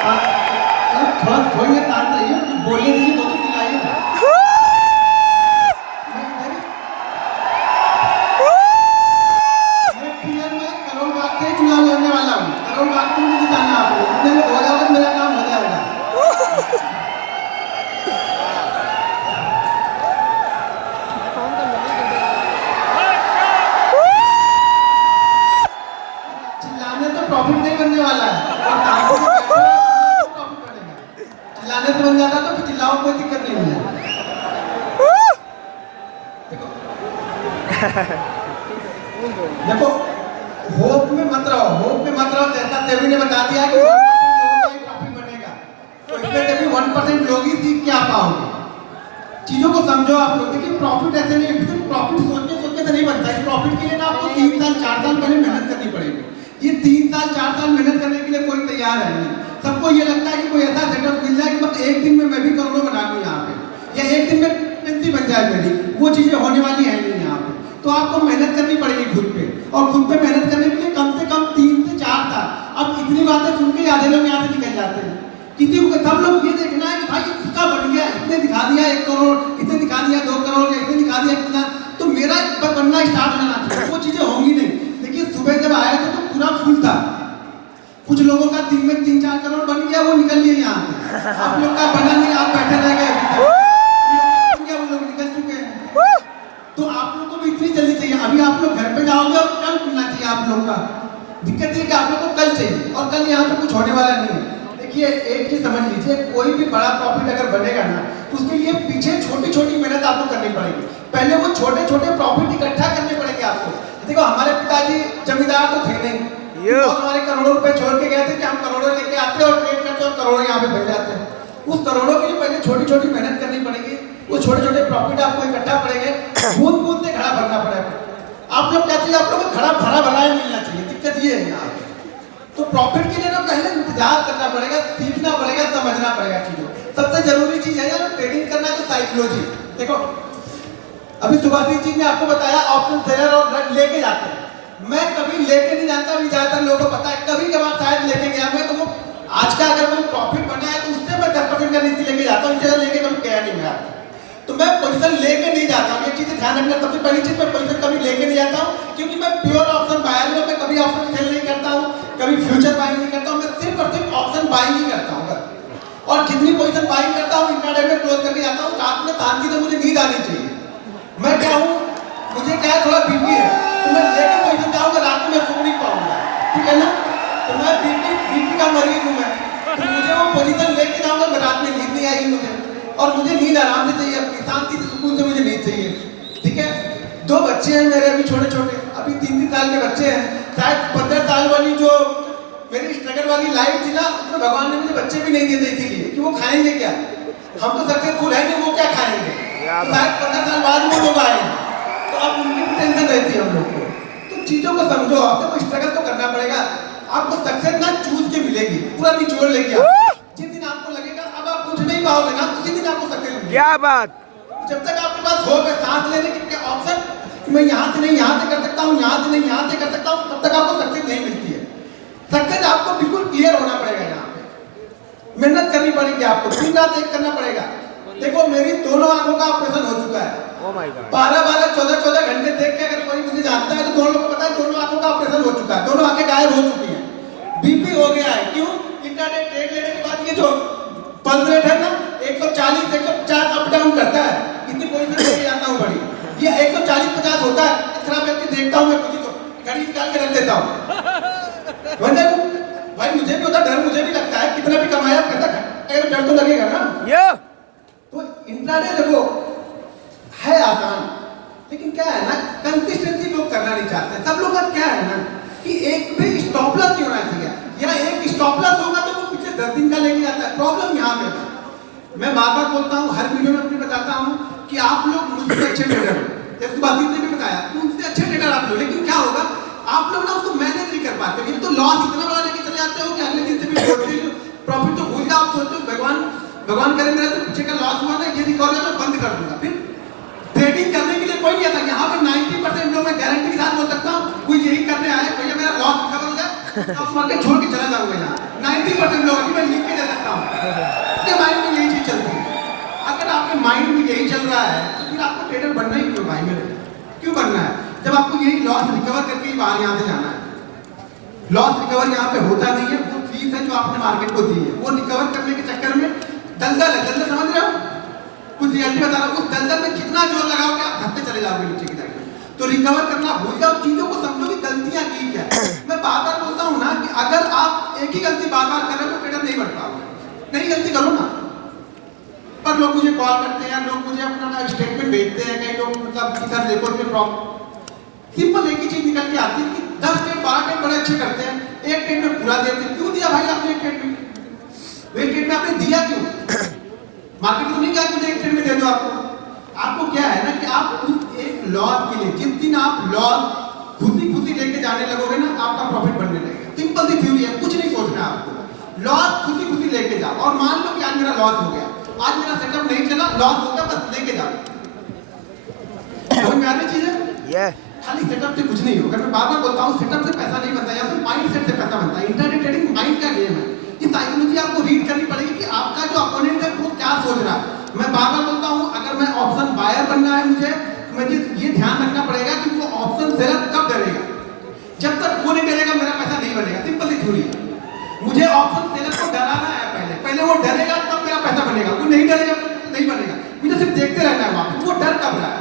थोड़ा थोड़ी देर शांत रहिए, बोलने दीजिए, तो दिलाइए ना। नेक्स्ट ईयर में करोल बाग से चुनाव लड़ने वाला हूँ। करोल बाग से मुझे जिताना है आपको। इतने में हो जाएगा, मेरा काम हो जाएगा। चिल्लाने तो प्रॉफिट नहीं बनने वाला है, और शांति से बैठो, प्रॉफिट बनेगा। चिल्लाने से बन जाता तो चिल्लाओ, कोई दिक्कत नहीं है। देखो, होप में मत रहो, होप में मत रहो। जैसा सेबी ने बता दिया कि 1% लोगों का ही प्रॉफिट बनेगा, तो इसमें कभी 1% लोग ही सीख क्या पाओगे। चीजों को समझो आप लोग। देखिए, प्रॉफिट ऐसे नहीं, सिर्फ प्रॉफिट सोचते सोचते तो नहीं बनता। इस प्रॉफिट के लिए ना आपको 3 साल 4 साल पहले मेहनत करनी पड़ेगी। ये 3 साल 4 साल मेहनत करने के लिए कोई तैयार है नहीं। सबको ये लगता है कि कोई ऐसा सेटअप मिल जाए कि बस एक दिन में मैं भी करोड़ों बना दूं यहाँ पे, या एक दिन में पेंसी बन जाए मेरी। वो चीजें होने वाली है नहीं यहाँ पे। तो आपको मेहनत करनी पड़ेगी खुद पे, और खुद पे मेहनत करने के लिए कम से कम 3 से 4 साल। अब इतनी बातें सुन के आधे लोग यहाँ से निकल जाते हैं। किसी को सब लोग ये देखना है कि भाई इसका बन गया, इसने दिखा दिया 1 करोड़, इसने दिखा दिया 2 करोड़, या इसने दिखा दिया कितना, तो मेरा बनना स्टार्ट हो जाना चाहिए। वो चीजें होंगी नहीं। देखिए, सुबह जब आया तो पूरा फुल था। कुछ लोगों का दिन में 3-4 करोड़ बन गया, वो निकल लिए यहाँ से। आप लोग का बना नहीं, आप बैठे रह गए। वो लोग निकल चुके हैं। तो आप लोग को भी इतनी जल्दी चाहिए। अभी आप लोग घर पे जाओगे और कल मिलना चाहिए आप लोग का। दिक्कत ये कि आप लोग को कल चाहिए, और कल यहाँ पे कुछ होने वाला नहीं है। देखिए, एक चीज समझ लीजिए, कोई भी बड़ा प्रॉफिट अगर बनेगा ना, तो उसके लिए पीछे छोटी छोटी मेहनत आपको करनी पड़ेगी। पहले वो छोटे छोटे प्रॉफिट इकट्ठा करने पड़ेंगे आपको। देखो, हमारे पिताजी जमींदार तो थे नहीं, और हमारे करोड़ों रुपए छोड़ के गए थे कि हम करोड़ों लेके आते और ट्रेड करते और करोड़ों यहाँ पे बन जाते हैं। उस करोड़ों के लिए पहले छोटी छोटी मेहनत करनी पड़ेगी। वो छोटे छोटे प्रॉफिट आपको इकट्ठा पड़ेंगे, बूंद बूंद से घड़ा भरना पड़ेगा। आप लोग क्या चाहिए, आप लोग को घड़ा भरा भरा ही मिलना चाहिए। दिक्कत ये है यहाँ पे। तो प्रॉफिट के लिए ना पहले इंतजार करना पड़ेगा, सीखना पड़ेगा, समझना पड़ेगा चीजों। सबसे जरूरी चीज है ना ट्रेडिंग करना, तो साइकोलॉजी। देखो, अभी सुभाषित जी ने आपको बताया ऑप्शन सेलर और लेके जाते हैं। मैं कभी लेके नहीं जाता, अभी ज्यादातर लोगों को पता है। कभी कभार शायद लेके गया मैं, तो वो आज का अगर कोई प्रॉफिट बना है तो उससे मैं 10% का नीति लेके जाता हूँ, इससे लेके कभी गया नहीं मैं। तो मैं पोजीशन लेके नहीं जाता हूँ। ये चीजें ध्यान रखना। सबसे पहली चीज, मैं पोजीशन कभी लेके नहीं जाता हूँ, क्योंकि मैं प्योर ऑप्शन बायर हूँ। मैं कभी ऑप्शन सेल नहीं करता हूँ, कभी फ्यूचर बाइंग नहीं करता हूँ। मैं सिर्फ और सिर्फ ऑप्शन बाइंग ही करता हूँ। और जितनी पोजीशन बाइंग करता हूँ, इंट्राडे में क्लोज करके जाता हूँ। रात में शांति से मुझे नींद आनी चाहिए। मैं क्या हूँ, मुझे क्या है, थोड़ा बीपी है, तो मैं लेके पोजीशन जाऊंगा, रात में मैं सो नहीं पाऊंगा। ठीक है ना? तो मैं बीपी का मरीज हूँ मैं। तो मुझे वो पोजीशन लेके जाऊंगा, मैं रात में नींद नहीं आएगी मुझे, और मुझे नींद आराम से चाहिए, अपनी शांति से, सुकून से मुझे नींद चाहिए। ठीक है? 2 बच्चे हैं मेरे अभी छोटे छोटे, अभी 3-3 साल के बच्चे हैं। शायद 15 साल वाली जो मेरी स्ट्रगल वाली लाइफ थी ना, उसमें भगवान ने मुझे बच्चे भी नहीं दिए थे, इसीलिए कि वो खाएंगे क्या। हम तो सक्सेसफुल है नहीं, वो क्या खाएंगे। तो शायद 15 साल बाद वो लोग आए, तो अब उनकी भी टेंशन रहती है हम लोग को। तो चीजों को समझो। आपको स्ट्रगल तो करना पड़ेगा। आपको सक्सेस ना चूज के मिलेगी, पूरा निचोड़ लेगी। जिस दिन आपको लगेगा अब आप कुछ नहीं पाओगे ना, उसी दिन आपको सक्सेस मिलेगी। क्या बात। जब तक आपके पास होप है, सांस लेने के ऑप्शन, मैं यहाँ से नहीं यहाँ से कर सकता हूँ, यहाँ से नहीं यहाँ से कर सकता हूँ, तब तक आपको सक्सेस नहीं मिलती है। सक्सेस आपको बिल्कुल क्लियर होना पड़ेगा। यहाँ पे मेहनत करनी पड़ेगी आपको, दिन रात एक करना पड़ेगा। देखो, मेरी दोनों आंखों का ऑपरेशन हो चुका है। 12-12, 14-14 घंटे देख के अगर कोई मुझे जानता है तो दोनों लोगों को पता है, दोनों आंखों का ऑपरेशन हो चुका है। दोनों आंखें गायब हो चुकी हैं। बीपी हो गया है। क्यों? इंटरनेट ट्रेड लेने के बाद ये जो पल्स रेट है ना, 140 150 अप डाउन करता है। इतनी पोजीशन लेके जाता हूँ बड़ी, ये 140-50 होता है। खराब करके देखता हूँ मैं, खुद को घड़ी निकाल के रख देता हूँ। भाई मुझे भी होता डर, मुझे भी लगता है कितना भी कमाया कहता डर तो लगेगा ना। तो इंट्राडे देखो है आसान, लेकिन क्या है ना, कंसिस्टेंसी लोग करना नहीं चाहते। सब लोग का क्या है ना कि एक भी स्टॉप लॉस क्यों ना चाहिए, या एक स्टॉप लॉस होगा तो वो पीछे 10 दिन का लेके जाता है। प्रॉब्लम यहाँ पे है। मैं बार बार बोलता हूँ, हर वीडियो में अपनी बताता हूँ कि आप लोग मुझसे अच्छे ट्रेडर हो। जब सुभाषित ने भी बताया कि उनसे अच्छे ट्रेडर आप लोग, लेकिन क्या होगा, आप लोग ना उसको मैनेज नहीं कर पाते। ये तो लॉस इतना बड़ा लेके चले जाते हो कि अगले दिन से भी प्रॉफिट तो भूल जाओ। आप सोचते हो भगवान करे मेरा तो पीछे का लॉस हुआ ना, ये रिकॉर्ड मैं बंद कर दूंगा। फिर ट्रेडिंग करने के लिए कोई नहीं आता। यहाँ पे 90% लोग मैं गारंटी के साथ बोल सकता हूँ, कोई यही करने आए, भैया मेरा लॉस रिकवर हो जाए, स्टॉक मार्केट छोड़ के चला जाऊंगा। यहाँ 90% लोग, अभी मैं लिख के आपके माइंड में यही चीज चलती है। अगर आपके माइंड में यही चल रहा है तो फिर आपको ट्रेडर बनना ही क्यों भाई मेरे? क्यों बनना है जब आपको यही लॉस रिकवर करके ही बाहर यहाँ से जाना है। लॉस रिकवर यहाँ पे होता नहीं है, वो फीस है जो आपने मार्केट को दी है, वो रिकवर करने के चक्कर में दलदल है। दलदल समझ रहे हो? कुछ रियलिटी बता रहा हूँ, उस दलदल में जितना जोर लगाओगे आप धक्के चले जाओगे नीचे की तरफ। तो रिकवर करना भूल जाओ, चीजों को समझो कि गलतियां की क्या। मैं बार बार बोलता हूँ ना कि अगर आप एक ही गलती बार बार कर रहे हो तो ट्रेडर नहीं बन पाओगे। नहीं गलती करो ना। पर लोग मुझे कॉल करते हैं, लोग मुझे अपना स्टेटमेंट भेजते हैं, कई लोग मतलब इधर देखो इसमें प्रॉब्लम। सिंपल एक ही चीज निकल के आती है कि 10 ट्रेड 12 ट्रेड बड़े अच्छे करते हैं, एक ट्रेड में पूरा देते हैं। क्यों दिया भाई आपने एक ट्रेड में? एक ट्रेड में आपने दिया क्यों? मार्केट में तो नहीं कहा मुझे एक ट्रेड में दे दो। आपको क्या है ना कि आप उस एक लॉस के लिए जिस दिन आप लॉस खुशी लेके जाने लगोगे ना आपका प्रॉफिट बनने लगेगा। सिंपल सी थ्योरी है, कुछ नहीं सोचना आपको। लॉस खुशी लेके जाओ और मान लो कि आज मेरा लॉस हो गया, आज मेरा सेटअप नहीं चला, लॉस हो गया, बस लेके जाओ। समझ में आ रही चीज है? खाली सेटअप से कुछ नहीं होगा। मैं बार बार बोलता हूँ सेटअप से पैसा नहीं बनता, या फिर माइंड सेट से पैसा बनता है। इंट्राडे ट्रेडिंग माइंड का गेम है। ये साइकोलॉजी आपको रीड करनी पड़ेगी कि आपका जो अपोनेंट है वो क्या सोच रहा है। मैं बार बार बोलता हूँ अगर मैं ऑप्शन बायर बनना है मुझे ये ध्यान रखना पड़ेगा कि वो ऑप्शन सेलर कब डरेगा। जब तक वो नहीं डरेगा मेरा पैसा नहीं बनेगा। सिंपल सी थ्योरी है। मुझे ऑप्शन सेलर को डराना है, पहले वो डरेगा तब मेरा पैसा बनेगा। वो नहीं डरेगा नहीं बनेगा। मुझे सिर्फ देखते रहना है वहां पे वो डर कब रहा है।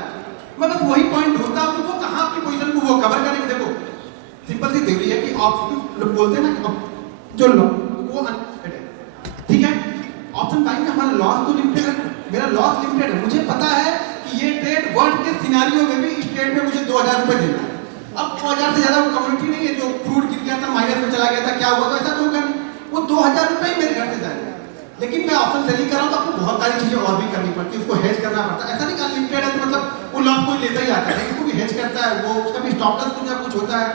मैं बस वही पॉइंट ढूंढता हूँ कि वो कहाँ अपनी पोजीशन को वो कवर करेंगे। देखो सिंपल सी थ्योरी है कि ऑप्शन लोग बोलते हैं ना जो लोग वो ठीक है। ऑप्शन बाइंग में हमारा लॉस तो लिमिटेड है, मेरा लॉस लिमिटेड है। मुझे पता है कि ये ट्रेड वर्ल्ड के सिनेरियो में भी इस ट्रेड में मुझे 2000 रुपए देना है। अब 2000 से ज्यादा वो कम्युनिटी नहीं है जो क्रूड गिर गया था, माइनस में चला गया था, क्या हुआ था, ऐसा तो होगा नहीं। वो 2000 रुपए ही मेरे घर से जाएगा। लेकिन मैं ऑप्शन सेलिंग कर रहा हूँ तो आपको बहुत सारी चीजें और भी करनी पड़ती है, उसको हेज करना पड़ता है। ऐसा नहीं कि अनलिमिटेड है तो मतलब वो लॉस कोई लेता ही आता है, लेकिन वो भी हेज करता है, वो उसका भी स्टॉप लॉस कुछ ना कुछ होता है।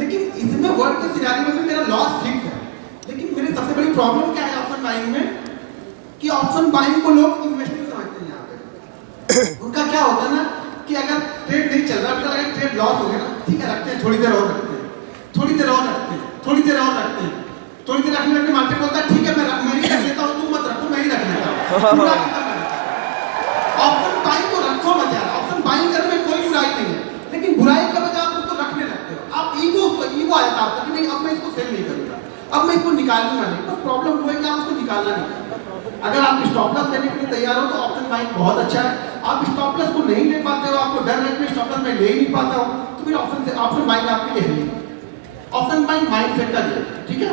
लेकिन इसमें वर्ल्ड के सिनेरियो में भी मेरा लॉस फिक्स है। लेकिन मेरी सबसे बड़ी प्रॉब्लम क्या है ऑप्शन बाइंग में कि ऑप्शन बाइंग को लोग इन्वेस्टिंग समझते हैं। यहाँ पे उनका क्या होता है ना कि अगर ट्रेड नहीं चल रहा, अगर ट्रेड लॉस हो गया ना, ठीक है रखते हैं, थोड़ी देर और रखते हैं, थोड़ी देर और रखते हैं, थोड़ी देर और रखते हैं, थोड़ी देर रखने मार्केट बोलता है ठीक है मैं ही रख लेता हूँ, तुम मत रखो मैं ही रख लेता हूँ। ऑप्शन बाइंग को रखो मत यार। ऑप्शन बाइंग करने में कोई बुराई नहीं है, लेकिन बुराई का वजह आप उसको रखने लगते हो। आप ईगो आया था आपको कि नहीं अब मैं इसको सेल नहीं करूँगा, अब मैं इसको निकालूंगा नहीं। तो प्रॉब्लम वो है कि आप उसको निकालना नहीं। अगर आप स्टॉप लॉस लेने के लिए तैयार हो तो ऑप्शन बाइंग बहुत अच्छा है। आप स्टॉप लॉस को नहीं ले पाते हो, आपको डर है कि स्टॉप लॉस मैं ले ही नहीं पाता हूँ, तो फिर ऑप्शन बाइंग आपके लिए है। ऑप्शन बाइंग माइंड सेट का गेम, ठीक है।